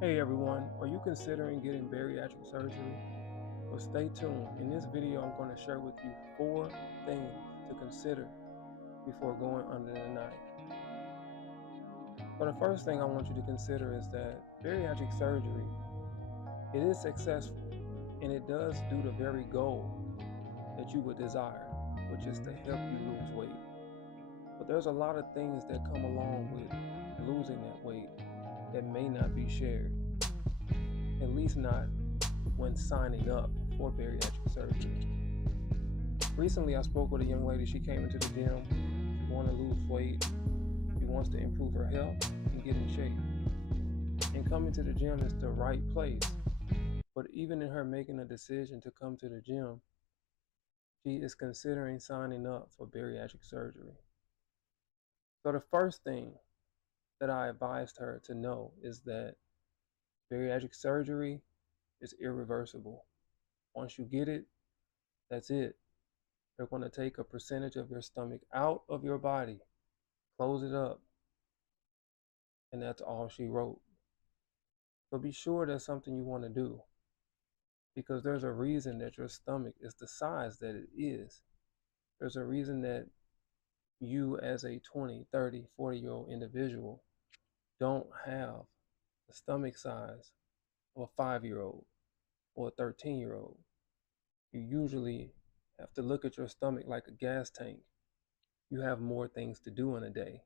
Hey everyone, are you considering getting bariatric surgery? Well, stay tuned. In this video, I'm going to share with you 4 things to consider before going under the knife. So the first thing I want you to consider is that bariatric surgery, it is successful and it does do the very goal that you would desire, which is to help you lose weight. But there's a lot of things that come along with losing that weight that may not be shared, at least not when signing up for bariatric surgery. Recently, I spoke with a young lady. She came into the gym. She wanted to lose weight. She wants to improve her health and get in shape. And coming to the gym is the right place. But even in her making a decision to come to the gym, she is considering signing up for bariatric surgery. So the first thing that I advised her to know is that bariatric surgery is irreversible. Once you get it, that's it. They're going to take a percentage of your stomach out of your body, close it up, and that's all she wrote. So be sure that's something you want to do because there's a reason that your stomach is the size that it is. There's a reason that you, as a 20, 30, 40-year-old individual, don't have the stomach size of a 5-year-old or a 13-year-old. You usually have to look at your stomach like a gas tank. You have more things to do in a day.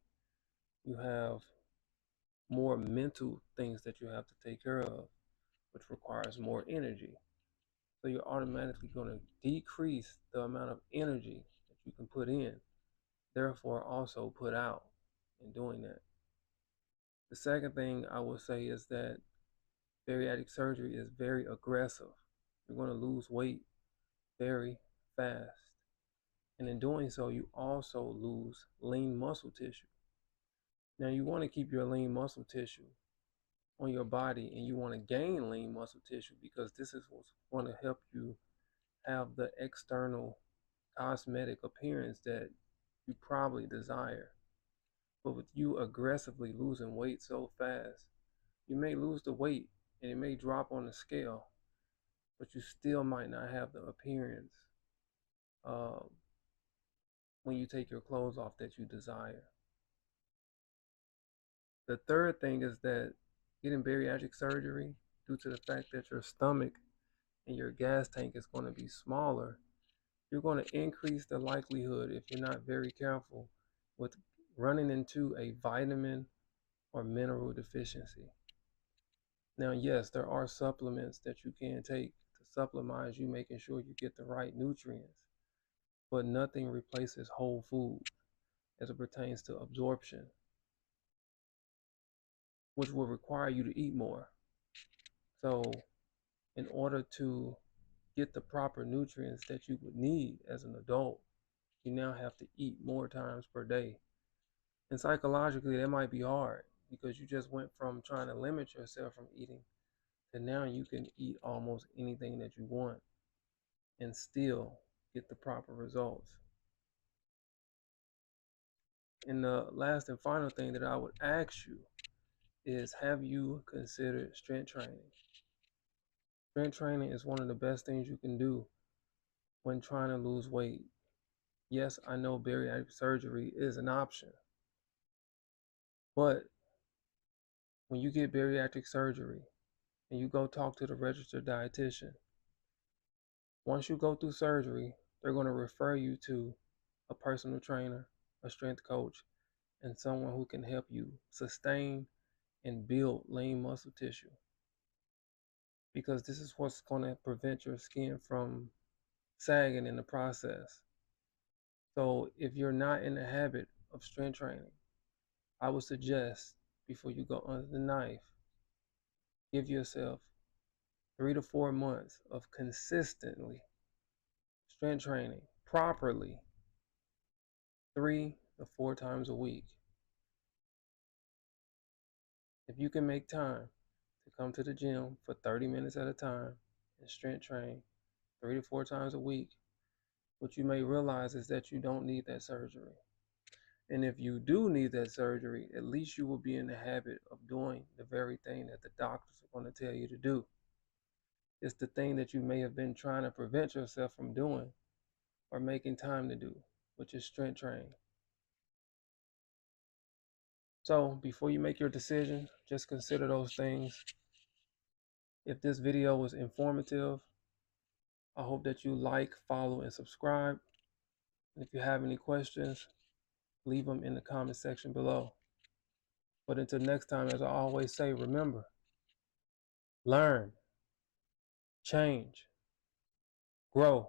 You have more mental things that you have to take care of, which requires more energy. So you're automatically going to decrease the amount of energy that you can put in, therefore also put out in doing that. The second thing I will say is that bariatric surgery is very aggressive. You're going to lose weight very fast. And in doing so, you also lose lean muscle tissue. Now, you want to keep your lean muscle tissue on your body and you want to gain lean muscle tissue because this is what's going to help you have the external cosmetic appearance that you probably desire. But with you aggressively losing weight so fast, you may lose the weight and it may drop on the scale, but you still might not have the appearance um, when you take your clothes off that you desire. The third thing is that getting bariatric surgery, due to the fact that your stomach and your gas tank is going to be smaller, you're going to increase the likelihood, if you're not very careful, with running into a vitamin or mineral deficiency. Now, yes, there are supplements that you can take to supplement you, making sure you get the right nutrients, but nothing replaces whole food as it pertains to absorption, which will require you to eat more. So, in order to get the proper nutrients that you would need as an adult, you now have to eat more times per day. And psychologically, that might be hard because you just went from trying to limit yourself from eating to now you can eat almost anything that you want and still get the proper results. And the last and final thing that I would ask you is, have you considered strength training? Strength training is one of the best things you can do when trying to lose weight. Yes, I know bariatric surgery is an option, but when you get bariatric surgery and you go talk to the registered dietitian, once you go through surgery, they're going to refer you to a personal trainer, a strength coach, and someone who can help you sustain and build lean muscle tissue. Because this is what's going to prevent your skin from sagging in the process. So if you're not in the habit of strength training, I would suggest before you go under the knife, give yourself 3 to 4 months of consistently strength training properly 3 to 4 times a week. If you can make time to come to the gym for 30 minutes at a time and strength train 3 to 4 times a week, what you may realize is that you don't need that surgery. And if you do need that surgery, at least you will be in the habit of doing the very thing that the doctors are going to tell you to do. It's the thing that you may have been trying to prevent yourself from doing or making time to do, which is strength training. So before you make your decision, just consider those things. If this video was informative, I hope that you like, follow, and subscribe. And if you have any questions, leave them in the comment section below. But until next time, as I always say, remember, learn, change, grow.